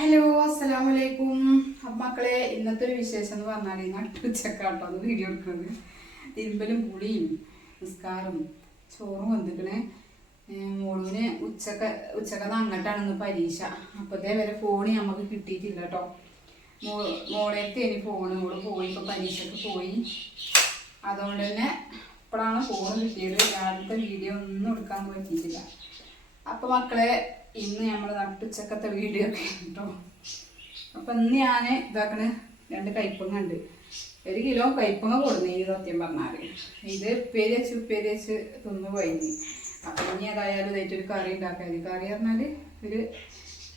Hello അസ്സലാം വലൈക്കും മക്കളെ ഇന്നത്തെ ഒരു വിശേഷം എന്ന് പറഞ്ഞാൽ നട്ടുച്ചക്കാട്ടോ അത് വീഡിയോ എടുക്കുന്നത് തിരുമ്പലും പുളിയും നിസ്കാരം ചോറും വന്നിക്കണേ മോളിന് ഉച്ചക്ക ഉച്ചക്കന്ന് അങ്ങോട്ടാണ് ഇന്ന് പരീക്ഷ. അപ്പോഴത്തെ വരെ ഫോൺ നമുക്ക് കിട്ടിയിട്ടില്ല കേട്ടോ മോ മോളേക്ക് ഇനി ഫോണ്. മോൾ പോയി ഇപ്പോൾ പരീക്ഷക്ക് പോയി. അതുകൊണ്ട് തന്നെ ഇപ്പോഴാണ് ഫോൺ കിട്ടിയത്. രാവിലത്തെ വീഡിയോ ഒന്നും എടുക്കാൻ പറ്റിയിട്ടില്ല അപ്പോൾ മക്കളെ ഇന്ന് നമ്മൾ നട്ടുച്ചക്കത്തെ വീഡിയോ ഒക്കെ കേട്ടോ അപ്പൊ ഇന്ന് ഞാൻ ഇതാക്കണ രണ്ട് കൈപ്പങ്ങ ഉണ്ട്. ഒരു കിലോ കൈപ്പങ്ങ കൊടുന്നേ ഈ സത്യം പറഞ്ഞാൽ. ഇത് ഉപ്പേരി വെച്ച് ഉപ്പേരി വെച്ച് തിന്ന് കഴിഞ്ഞു അപ്പൊ ഇനി ഏതായാലും ഇതായിട്ടൊരു കറി ഉണ്ടാക്കാൻ കറി പറഞ്ഞാൽ ഒരു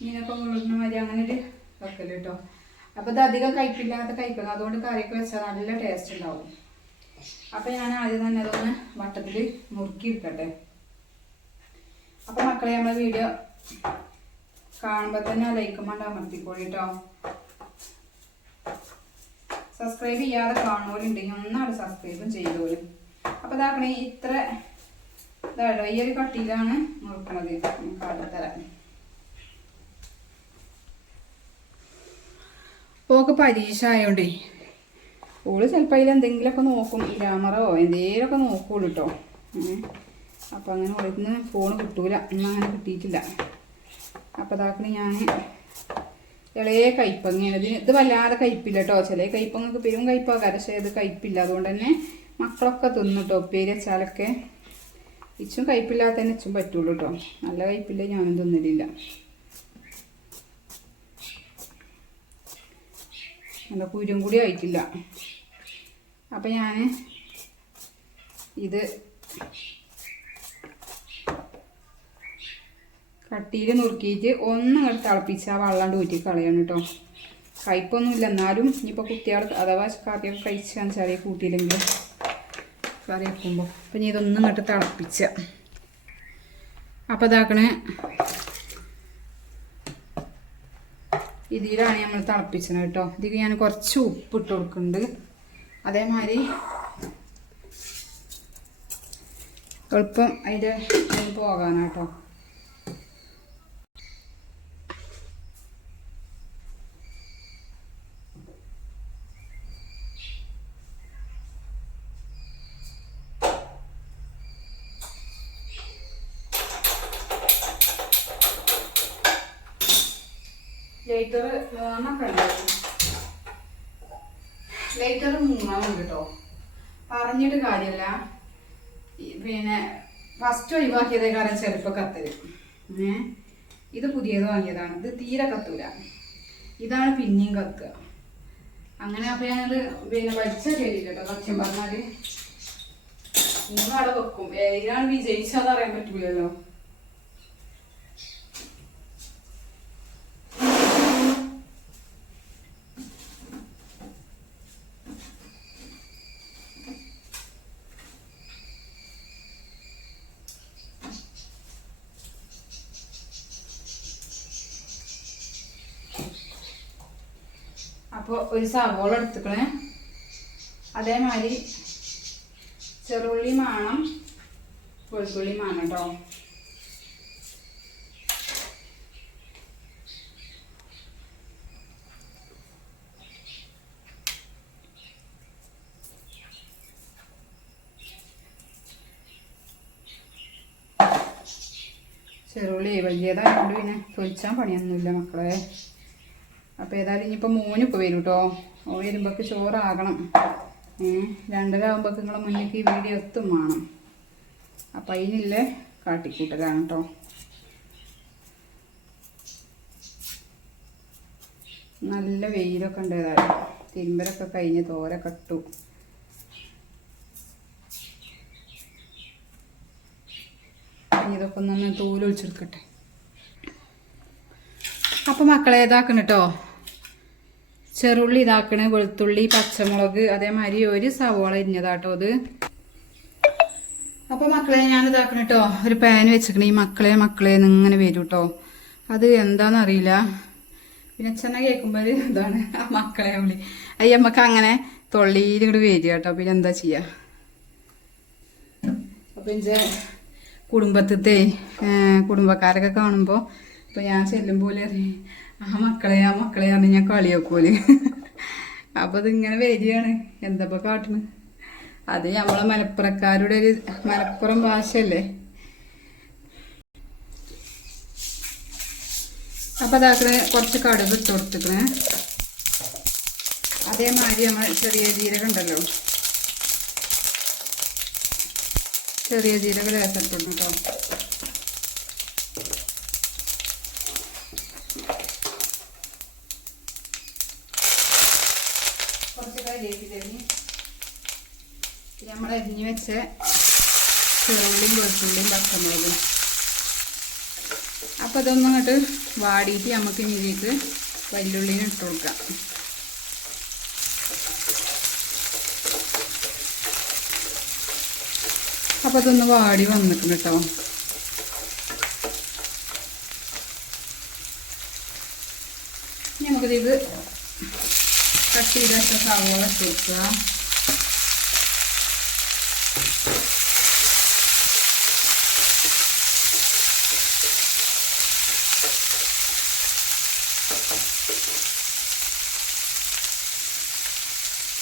മീനൊക്കെ മുഴുവൻ മാതിരി അങ്ങനെ ഒരു വെക്കൽ കേട്ടോ. അപ്പൊ ഇത് അധികം കയ്പില്ലാത്ത കൈപ്പങ്ങ. അതുകൊണ്ട് കറിയൊക്കെ വെച്ചാൽ നല്ല ടേസ്റ്റ് ഉണ്ടാവും. അപ്പൊ ഞാൻ ആദ്യം തന്നെ അതൊന്ന് വട്ടത്തിൽ മുറുക്കി എടുക്കട്ടെ. അപ്പൊ മക്കളെ നമ്മളെ വീഡിയോ കാണുമ്പോ തന്നെ ലൈക്കും വേണ്ട അമർത്തിക്കോളി കേട്ടോ സബ്സ്ക്രൈബ് ചെയ്യാതെ കാണുന്നവരുണ്ടെങ്കിൽ ഒന്നാണ് സബ്സ്ക്രൈബും ചെയ്തോളി അപ്പൊ ഇതാക്കണേ ഇത്ര ഇതാണോ ഈ ഒരു കട്ടിയിലാണ് നോക്കണത് കാട്ടത്തരാം ഓക്ക് പരീക്ഷ ആയോണ്ടേ ഓൾ ചിലപ്പോൾ അതിൽ എന്തെങ്കിലുമൊക്കെ നോക്കും ഗ്രാമറോ എന്തെങ്കിലുമൊക്കെ നോക്കുള്ളൂ കേട്ടോ അപ്പം അങ്ങനെ ഓളിന്ന് ഫോൺ കിട്ടൂല. ഇന്ന് അങ്ങനെ കിട്ടിയിട്ടില്ല. അപ്പോൾ അതാക്കണ ഞാൻ ഇളയ കയ്പങ്ങയാണ് ഇതിന് ഇത് വല്ലാതെ കയ്പില്ല കേട്ടോ ചില കയ്പങ്ങൾക്ക് പെരും കയ്പാകാരം പക്ഷേ ഇത് കയ്പില്ല അതുകൊണ്ട് തന്നെ മക്കളൊക്കെ തിന്നു കേട്ടോ ഉപ്പേരി വെച്ചാലൊക്കെ ഇച്ചും കയ്പില്ലാത്തതിന് ഇച്ചും പറ്റുള്ളൂ കേട്ടോ നല്ല കയ്പില്ല ഞാനും തിന്നലില്ല. നല്ല കുരും കൂടി ആയിട്ടില്ല. അപ്പം ഞാൻ ഇത് കട്ടിയിൽ നുറുക്കിയിട്ട് ഒന്ന് അങ്ങോട്ട് തിളപ്പിച്ച് ആ വെള്ളം ഊറ്റി കളയണം കേട്ടോ. കയ്പൊന്നുമില്ല എന്നാലും ഇനിയിപ്പോൾ കുട്ടികൾ അഥവാ കറിയൊക്കെ കഴിച്ചാൽ ചെറിയ കൂട്ടിയില്ലെങ്കിൽ കറി വെക്കുമ്പോൾ അപ്പം ഇനി ഇതൊന്നും ഇങ്ങോട്ട് തിളപ്പിച്ച. അപ്പോൾ ഇതാക്കണേ. ഇതിലാണ് നമ്മൾ തിളപ്പിച്ചത് കേട്ടോ. ഇതിൽ ഞാൻ കുറച്ച് ഉപ്പ് ഇട്ട് കൊടുക്കുന്നുണ്ട്. അതേമാതിരി എളുപ്പം അതിന്റെ പോകാനാട്ടോ ലൈറ്റർ ഉണ്ടായിരുന്നു ലൈറ്റർ മൂന്നെണ്ണം കേട്ടോ പറഞ്ഞിട്ട് കാര്യമല്ല പിന്നെ ഫസ്റ്റ് ഒഴിവാക്കിയതേ കാരണം ചെറുപ്പം കത്തൽ. ഏ? ഇത് പുതിയത് വാങ്ങിയതാണ്. ഇത് തീരെ കത്തൂല. ഇതാണ് പിന്നെയും കത്തുക അങ്ങനെ അപ്പൊ ഞാനത് പിന്നെ വലിച്ച ചെയ്തില്ല കേട്ടോ സത്യം പറഞ്ഞാൽ. മൂന്നാളെ വെക്കും. ഏതിനാണ് വിജയിച്ചാന്ന് അറിയാൻ പറ്റൂലല്ലോ. അപ്പോൾ ഒരു സവോള എടുത്തുക്കണേ. അതേമാതിരി ചെറുള്ളി മാണം വെളുത്തുള്ളി മാണം കേട്ടോ ചെറുള്ളി വലിയതായതുകൊണ്ട് പിന്നെ തൊലിച്ചാൻ പണിയൊന്നുമില്ല മക്കളെ. അപ്പോൾ ഏതായാലും ഇനിയിപ്പോൾ മോനിപ്പോൾ വരും കേട്ടോ ഓ വരുമ്പോൾക്ക് ചോറാകണം. ഏ രണ്ടര ആകുമ്പോൾക്ക് നിങ്ങളെ മുന്നിലേക്ക് ഈ വീഡിയോ എത്തും വേണം. അപ്പം അതിനില്ലേ കാട്ടിക്കൂട്ടലാണ് കേട്ടോ നല്ല വെയിലൊക്കെ ഉണ്ട് ഏതായാലും. തിരുമ്പലൊക്കെ കഴിഞ്ഞ് തോര കട്ടു. ഇതൊക്കെ ഒന്ന് തൂലൊഴിച്ചെടുക്കട്ടെ അപ്പം മക്കളെ ഇതാക്കണം കേട്ടോ ചെറുള്ളി ഇതാക്കണ വെളുത്തുള്ളി പച്ചമുളക് അതേമാതിരി ഒരു സവോള ഇരിഞ്ഞതാട്ടോ അത്. അപ്പോൾ മക്കളെ ഞാൻ ഇതാക്കണ കേട്ടോ ഒരു പാൻ വെച്ചിക്കണ ഈ മക്കളെ മക്കളെ ഇങ്ങനെ വരും കേട്ടോ അത് എന്താണെന്നറിയില്ല പിന്നെ ചെന്ന കേൾക്കുമ്പോൾ എന്താണ് ആ മക്കളെ വിളി. അയ്യ അങ്ങനെ തൊള്ളിയിൽ ഇങ്ങോട്ട് വരിക കേട്ടോ പിന്നെ എന്താ ചെയ്യുക അപ്പം എന്റെ കുടുംബത്തെ കുടുംബക്കാരൊക്കെ കാണുമ്പോൾ ഇപ്പൊ ഞാൻ ചെല്ലുമ്പോലെ അറിയും ആ മക്കളെ ആ മക്കളെ ആണ് ഞാൻ കളിയാക്കൂൽ. അപ്പൊ ഇതിങ്ങനെ വരികയാണ്. എന്തപ്പോ കാട്ടണ്? അത് നമ്മളെ മലപ്പുറക്കാരുടെ ഒരു മലപ്പുറം ഭാഷയല്ലേ? അപ്പൊ അതാക്കണ കുറച്ച് കടുക് ഇട്ട് കൊടുത്തിക്കണേ. അതേമാതിരി നമ്മൾ ചെറിയ ജീരകം ഉണ്ടല്ലോ. ചെറിയ ജീരകം ലേസിട്ടുണ്ട് കേട്ടോ കുറച്ച് കരിയേപ്പിലേക്ക് നമ്മൾ അരിഞ്ഞ് വെച്ച ചെറുള്ളിയും വെളുത്തുള്ളിയും പച്ചമുളകും. അപ്പം അതൊന്നും അങ്ങോട്ട് വാടിയിട്ട് നമുക്ക് ഇതിലേക്ക് വല്യുള്ളിനെ ഇട്ട് കൊടുക്കാം. അപ്പം അതൊന്ന് വാടി വന്നിട്ടുണ്ട് കേട്ടോ. നമുക്കിത് കട്ട് ചെയ്ത ഇട്ട്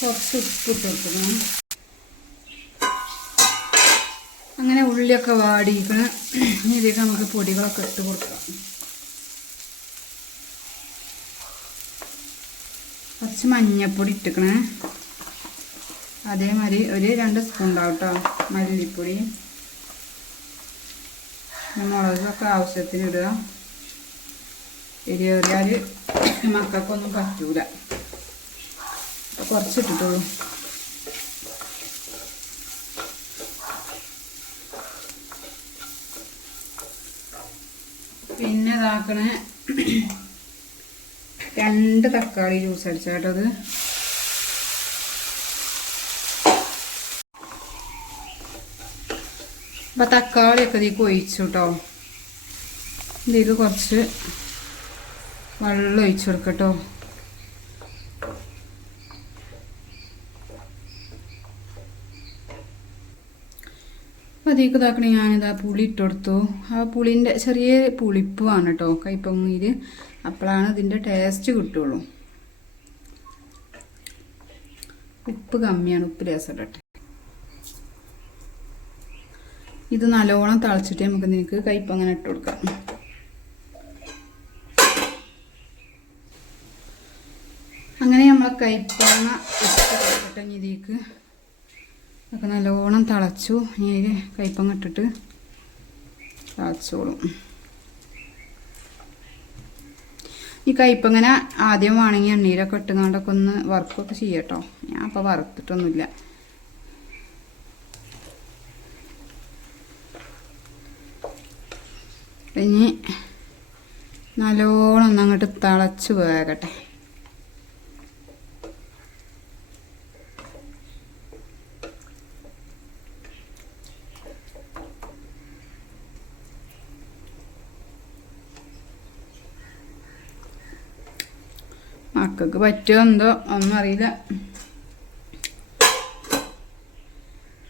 കുറച്ച് ഉപ്പിട്ട് കൊടുക്കണം. അങ്ങനെ ഉള്ളിയൊക്കെ വാടിയിരിക്കണം ഇതിലേക്ക് നമുക്ക് പൊടികളൊക്കെ ഇട്ട് കൊടുക്കാം. കുറച്ച് മഞ്ഞപ്പൊടി ഇട്ടിക്കണേ അതേമാതിരി ഒരു രണ്ട് സ്പൂൺ ഉണ്ടാവും കേട്ടോ മല്ലിപ്പൊടി. മുളകൊക്കെ ആവശ്യത്തിന് ഇടുക എരിയേറിയാൽ മക്കൾക്കൊന്നും പറ്റൂല. കുറച്ചിട്ടിട്ടുള്ളൂ പിന്നെ ഇതാക്കണേ രണ്ട് തക്കാളി ജ്യൂസ് അടിച്ചാട്ടോ അപ്പം തക്കാളിയൊക്കെ ഇതിലേക്ക് ഒഴിച്ചു കേട്ടോ ഇതിലേക്ക് കുറച്ച് വെള്ളം ഒഴിച്ചു കൊടുക്കട്ടോ. അപ്പം അതിലേക്ക് ഇതാക്കണേ ഞാനിതാ പുളി ഇട്ട് കൊടുത്തു. ആ പുളിന്റെ ചെറിയ പുളിപ്പ് പുളിപ്പുമാണ് കേട്ടോ കയ്പങ്ങയിൽ അപ്പോഴാണ് ഇതിന്റെ ടേസ്റ്റ് കിട്ടുള്ളൂ. ഉപ്പ് കമ്മിയാണ് ഉപ്പ് രസം ഇടട്ടെ. ഇത് നല്ലോണം തളിച്ചിട്ട് നമുക്ക് നിനക്ക് കയ്പ് അങ്ങനെ ഇട്ട് കൊടുക്കാം. അങ്ങനെ നമ്മൾ കയ്പങ്ങ ഇട്ട് കൊടുക്കട്ടെ ഇതിലേക്ക് ഒക്കെ നല്ലോണം തിളച്ചു. ഇനി കയ്പങ്ങ ഇട്ടിട്ട് തിളച്ചോളും. ഈ കയ്പങ്ങനെ ആദ്യം വേണമെങ്കിൽ എണ്ണീരൊക്കെ ഇട്ടുകൊണ്ടൊക്കെ ഒന്ന് വറുക്കൊക്കെ ചെയ്യട്ടോ ഞാൻ അപ്പോൾ വറുത്തിട്ടൊന്നുമില്ല. ഇനി നല്ലോണം ഒന്ന് അങ്ങോട്ട് തിളച്ച് വേകട്ടെ. മക്കൾക്ക് പറ്റുമോ എന്തോ ഒന്നും അറിയില്ല.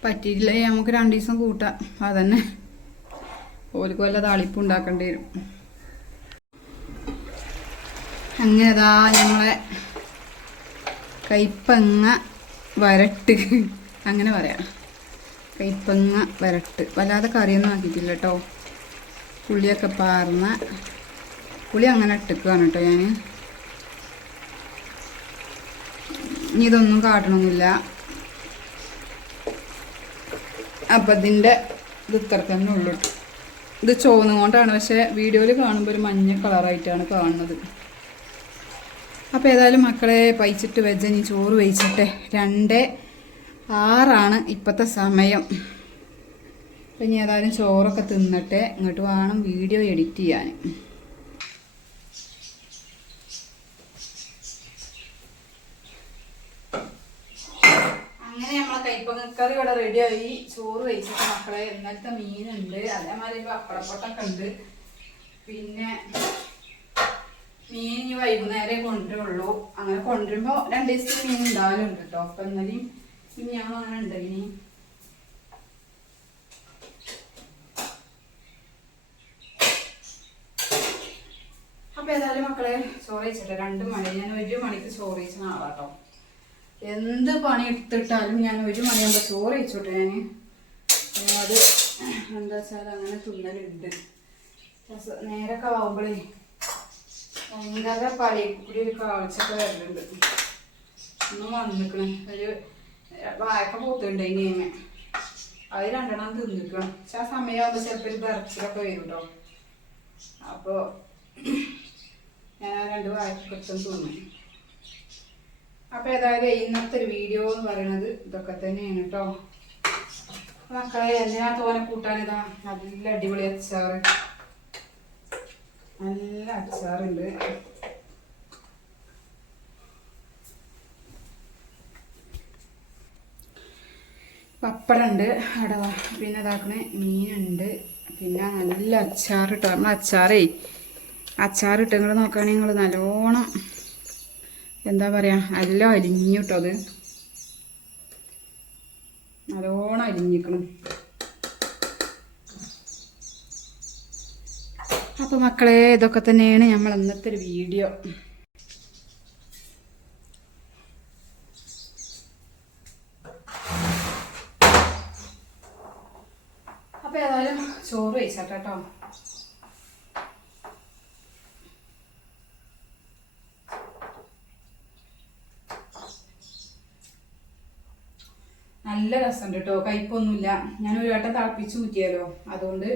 പറ്റിയിട്ടില്ല നമുക്ക് രണ്ടു ദിവസം കൂട്ടാം. അതന്നെ. ഓർക്ക് വല്ല താളിപ്പ് ഉണ്ടാക്കേണ്ടി വരും. അങ്ങനെതാ ഞങ്ങളെ കൈപ്പങ്ങ വരട്ട്. അങ്ങനെ പറയാം. കൈപ്പങ്ങ വരട്ട്. വല്ലാതെ കറിയൊന്നും ആക്കിയിട്ടില്ല കേട്ടോ പുളിയൊക്കെ പാർന്ന പുളി അങ്ങനെ ഇട്ടിക്കുകയാണ് കേട്ടോ ഞാൻ ഇനി ഇതൊന്നും കാട്ടണമെന്നില്ല അപ്പം ഇതിന്റെ ഇത് തന്നെ ഉള്ളു ഇത് ചുവന്നുകൊണ്ടാണ് പക്ഷേ വീഡിയോയിൽ കാണുമ്പോൾ ഒരു മഞ്ഞ കളറായിട്ടാണ് കാണുന്നത്. അപ്പോൾ ഏതായാലും മക്കളെ പൈച്ചിട്ട് വെച്ച് ഇനി ചോറ് വെച്ചിട്ടെ രണ്ട് ആറാണ് ഇപ്പോഴത്തെ സമയം. അപ്പം ഇനി ഏതായാലും ചോറൊക്കെ തിന്നിട്ട്. ഇങ്ങോട്ട് വേണം വീഡിയോ എഡിറ്റ് ചെയ്യാൻ അങ്ങനെ നമ്മളെ കൈപ്പങ്ങക്കറി ഇവിടെ റെഡിയായി ചോറ് വെച്ചിട്ട് മക്കളെ ഇന്നലത്തെ മീനുണ്ട്. അതേമാതിരി പപ്പടപ്പൊട്ടൊക്കെ ഉണ്ട്. പിന്നെ മീൻ ഇനി വൈകുന്നേരം കൊണ്ടുള്ളൂ അങ്ങനെ കൊണ്ടുവരുമ്പോ രണ്ട് ദിവസത്തെ മീൻ ഉണ്ടാവലുണ്ട് കേട്ടോ. അപ്പൊ ഇന്നലെയും ഇനി ഞങ്ങൾ അങ്ങനെ ഉണ്ട് അപ്പൊ ഏതായാലും മക്കളെ ചോറ് വെച്ചിട്ട് രണ്ട് മണി ഞാൻ ഒരു മണിക്ക് ചോറ് വെച്ച് നാളാട്ടോ എന്ത് പണി എടുത്തിട്ടാലും ഞാൻ ഒരു മണിയാകുമ്പോൾ ചോറ് വെച്ചോട്ടെ ഞാൻ അത് എന്താ വെച്ചാൽ അങ്ങനെ തിന്നലുണ്ട്. നേരൊക്കെ ആവുമ്പോഴേ ഭയങ്കര പഴയ കൂടി ഒരു കാഴ്ചയൊക്കെ വരുന്നുണ്ട് ഒന്ന് വന്നിക്കണ്. ഒരു വായക്ക പോത്തുണ്ട് ഇനിയമേ അത് രണ്ടെണ്ണം തിന്നിക്കണം. പക്ഷെ ആ സമയമാകുമ്പോൾ ചിലപ്പോൾ ഒരു ബറച്ചിലൊക്കെ വരും കേട്ടോ അപ്പോൾ ഞാൻ ആ രണ്ട് വായക്കൊക്കെ തിന്നു. അപ്പോൾ ഏതായാലും ഇന്നത്തെ ഒരു വീഡിയോ എന്ന് പറയുന്നത് ഇതൊക്കെ തന്നെയാണ് കേട്ടോ മക്കളെ എന്തിനാ തോനെ കൂട്ടാനിതാ? നല്ല അടിപൊളി അച്ചാറ്. നല്ല അച്ചാറുണ്ട്. പപ്പടുണ്ട് അവിടെ പിന്നെ ഇതാക്കണ മീനുണ്ട്. പിന്നെ നല്ല അച്ചാർ ഇട്ടോ നമ്മൾ അച്ചാറേ അച്ചാർ ഇട്ട് നിങ്ങൾ നോക്കുകയാണെങ്കിൽ നിങ്ങൾ നല്ലോണം എന്താ പറയുക എല്ലാം അരിഞ്ഞു കേട്ടോ അത്? നല്ലോണം അരിഞ്ഞിക്കണം. അപ്പോൾ മക്കളെ ഇതൊക്കെ തന്നെയാണ് നമ്മൾ ഇന്നത്തെ ഒരു വീഡിയോ. അപ്പോൾ ഏതായാലും ചോറ് കഴിച്ചാട്ടോ കേട്ടോ നല്ല രസമുണ്ട് കേട്ടോ കയ്പൊന്നുമില്ല ഞാൻ ഒരു വട്ടം തിളപ്പിച്ച് ഊറ്റിയാലോ? അതുകൊണ്ട്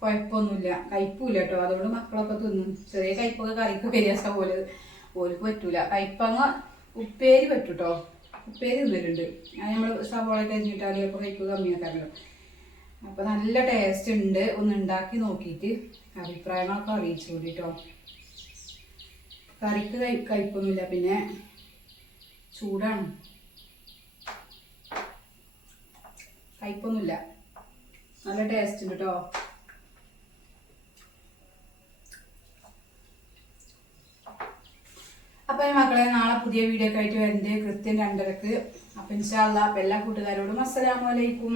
കുഴപ്പമൊന്നുമില്ല കയ്പില്ല കേട്ടോ അതുകൊണ്ട് മക്കളൊക്കെ തിന്നും. ചെറിയ കയ്പൊക്കെ കറിക്ക് പെരിയാസ പോലെ ഓർക്ക് പറ്റൂല. കയ്പങ്ങ ഉപ്പേരി പറ്റും കേട്ടോ ഉപ്പേരി തിന്നിട്ടുണ്ട്. അത് നമ്മൾ സവോള കരിഞ്ഞിട്ടാൽ ചിലപ്പോൾ കയ്പ് കമ്മിയാക്കാമല്ലോ അപ്പോൾ നല്ല ടേസ്റ്റ് ഉണ്ട് ഒന്ന് ഉണ്ടാക്കി നോക്കിയിട്ട് അഭിപ്രായങ്ങളൊക്കെ അറിയിച്ചു കൂടി കേട്ടോ കറിക്ക് കയ്പൊന്നുമില്ല പിന്നെ ചൂടാണ്. കയ്പൊന്നുമില്ല നല്ല ടേസ്റ്റ് ഉണ്ട് കേട്ടോ അപ്പൊ മക്കളെ നാളെ പുതിയ വീഡിയോ ഒക്കെ ആയിട്ട് വരുന്നത് കൃത്യം രണ്ടരക്ക്. അപ്പൊ ഇൻഷാല്ല അപ്പൊ എല്ലാ കൂട്ടുകാരോടും അസ്സലാമലൈക്കും